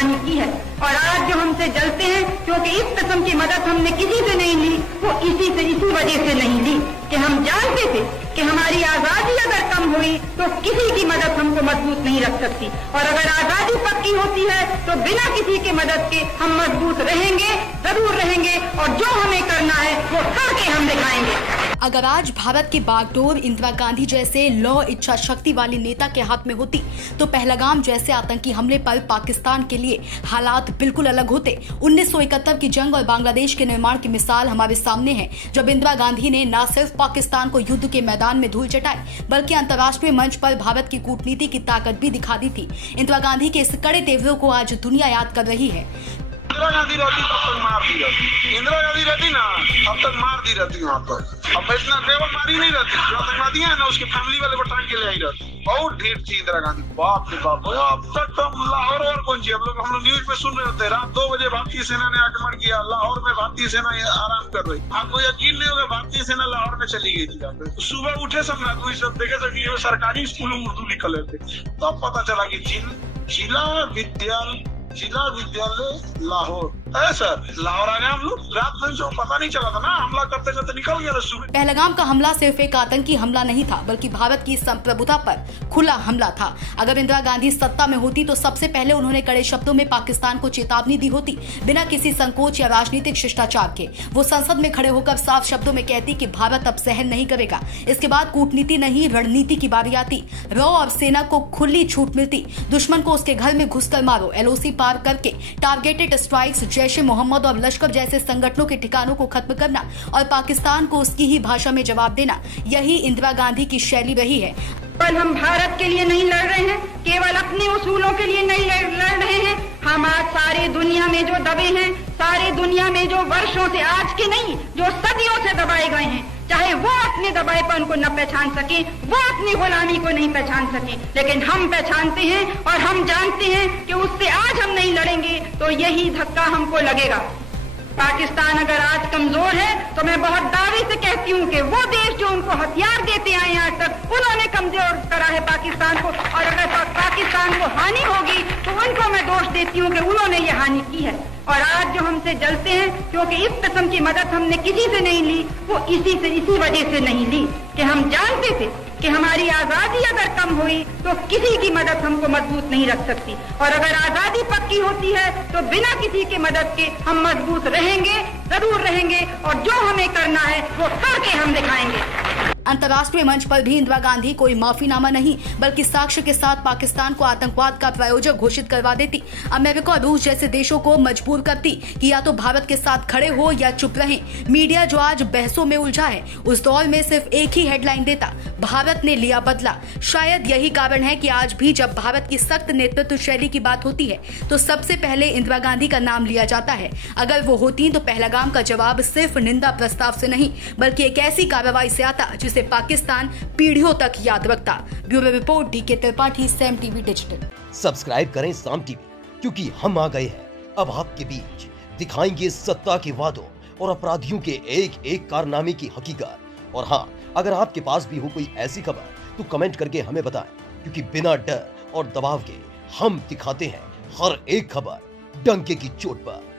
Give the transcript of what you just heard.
हानि की है। और आज जो हमसे जलते हैं क्योंकि इस किस्म की मदद हमने किसी से नहीं ली, वो इसी वजह से नहीं ली कि हम जानते थे कि हमारी आजादी अगर कम हुई तो किसी की मदद हमको मजबूत नहीं रख सकती, और अगर आजादी पक्की होती है तो बिना किसी की मदद के हम मजबूत रहेंगे, जरूर रहेंगे, और जो हमें करना है वो करके हम दिखाएंगे। अगर आज भारत की बागडोर इंदिरा गांधी जैसे लौह इच्छा शक्ति वाली नेता के हाथ में होती तो पहलगाम जैसे आतंकी हमले पर पाकिस्तान के लिए हालात बिल्कुल अलग होते। 1971 की जंग और बांग्लादेश के निर्माण की मिसाल हमारे सामने है, जब इंदिरा गांधी ने न सिर्फ पाकिस्तान को युद्ध के मैदान में धूल चटाई बल्कि अंतर्राष्ट्रीय मंच पर भारत की कूटनीति की ताकत भी दिखा दी थी। इंदिरा गांधी के इस कड़े तेवरों को आज दुनिया याद कर रही है। इंदिरा गांधी रहती तब तक मार दी रहती, इंदिरा गांधी रहती ना अब तक मार दी रहती वहाँ पर। अब इतना केवल मारी नहीं रहती, जो आतंकवादी है ना उसकी फैमिली वाले को टांग के ले आई रहती। बहुत ढेर थी इंदिरा गांधी, बाप रे बाप। अब तक तो लाहौर और कौन सी, हम लोग न्यूज में सुन रहे होते हैं, रात 2 बजे भारतीय सेना ने आक्रमण किया, लाहौर में भारतीय सेना आराम कर रही। आपको यकीन नहीं होगा भारतीय सेना लाहौर में चली गई थी। सुबह उठे सब नागरिक सब देखे सके सरकारी स्कूल में उर्दू लिखल रहते, तब पता चला कि जिला विद्यालय लाहौर है सर। लाहौर आ गए हम लोग, रात में जो पता नहीं चला था ना, हमला करते करते निकल गया सुबह। पहलगाम का हमला सिर्फ एक आतंकी हमला नहीं था बल्कि भारत की संप्रभुता पर खुला हमला था। अगर इंदिरा गांधी सत्ता में होती तो सबसे पहले उन्होंने कड़े शब्दों में पाकिस्तान को चेतावनी दी होती, बिना किसी संकोच या राजनीतिक शिष्टाचार के। वो संसद में खड़े होकर साफ शब्दों में कहती कि भारत अब सहन नहीं करेगा। इसके बाद कूटनीति नहीं रणनीति की बारी आती। रॉ और सेना को खुली छूट मिलती, दुश्मन को उसके घर में घुसकर मारो, LOC पार करके टारगेटेड स्ट्राइक्स, जैशे मोहम्मद और लश्कर जैसे संगठनों के ठिकानों को खत्म करना और पाकिस्तान को उसकी ही भाषा में जवाब देना, यही इंदिरा गांधी की शैली रही है। पर हम भारत के लिए नहीं लड़ रहे हैं, केवल अपने उसूलों के लिए नहीं लड़ रहे हैं। हम आज सारी दुनिया में जो दबे हैं, सारी दुनिया में जो वर्षों से, आज के नहीं, जो सदियों से दबाए गए हैं, चाहे वो अपने दबाएपन को न पहचान सके, वो अपनी गुलामी को नहीं पहचान सके, लेकिन हम पहचानते हैं और हम जानते हैं कि उससे आज हम नहीं लड़ेंगे तो यही धक्का हमको लगेगा। पाकिस्तान अगर आज कमजोर है तो मैं बहुत दावे से कहती हूँ कि वो देश जो उनको हथियार देते आए आज तक, उन्होंने कमजोर करा है पाकिस्तान को, और अगर पाकिस्तान को हानि होगी तो उनको मैं दोष देती हूँ कि उन्होंने ये हानि की है। और आज जो हमसे जलते हैं क्योंकि इस किस्म की मदद हमने किसी से नहीं ली, वो इसी वजह से नहीं ली कि हम जानते थे कि हमारी आजादी अगर कम हुई तो किसी की मदद हमको मजबूत नहीं रख सकती, और अगर आजादी पक्की होती है तो बिना किसी की मदद के हम मजबूत रहेंगे, जरूर रहेंगे, और जो हमें करना है वो करके हम दिखाएंगे। अंतर्राष्ट्रीय मंच पर भी इंदिरा गांधी कोई माफीनामा नहीं बल्कि साक्ष्य के साथ पाकिस्तान को आतंकवाद का प्रायोजक घोषित करवा देती, अमेरिका और रूस जैसे देशों को मजबूर करती कि या तो भारत के साथ खड़े हो या चुप रहें। मीडिया जो आज बहसों में उलझा है, उस दौर में सिर्फ एक ही हेडलाइन देता, भारत ने लिया बदला। शायद यही कारण है कि आज भी जब भारत की सख्त नेतृत्व शैली की बात होती है तो सबसे पहले इंदिरा गांधी का नाम लिया जाता है। अगर वो होती तो पहलगाम का जवाब सिर्फ निंदा प्रस्ताव से नहीं बल्कि एक ऐसी कार्रवाई से आता जिसे पाकिस्तान पीढ़ियों तक याद रखता। Bureau report, DK Tripathi, SAM TV digital. Subscribe करें SAM TV, क्योंकि हम आ गए हैं अब आपके बीच, दिखाएंगे सत्ता के वादों और अपराधियों के एक एक कारनामे की हकीकत। और हाँ, अगर आपके पास भी हो कोई ऐसी खबर तो कमेंट करके हमें बताएं, क्योंकि बिना डर और दबाव के हम दिखाते हैं हर एक खबर डंके की चोट पर।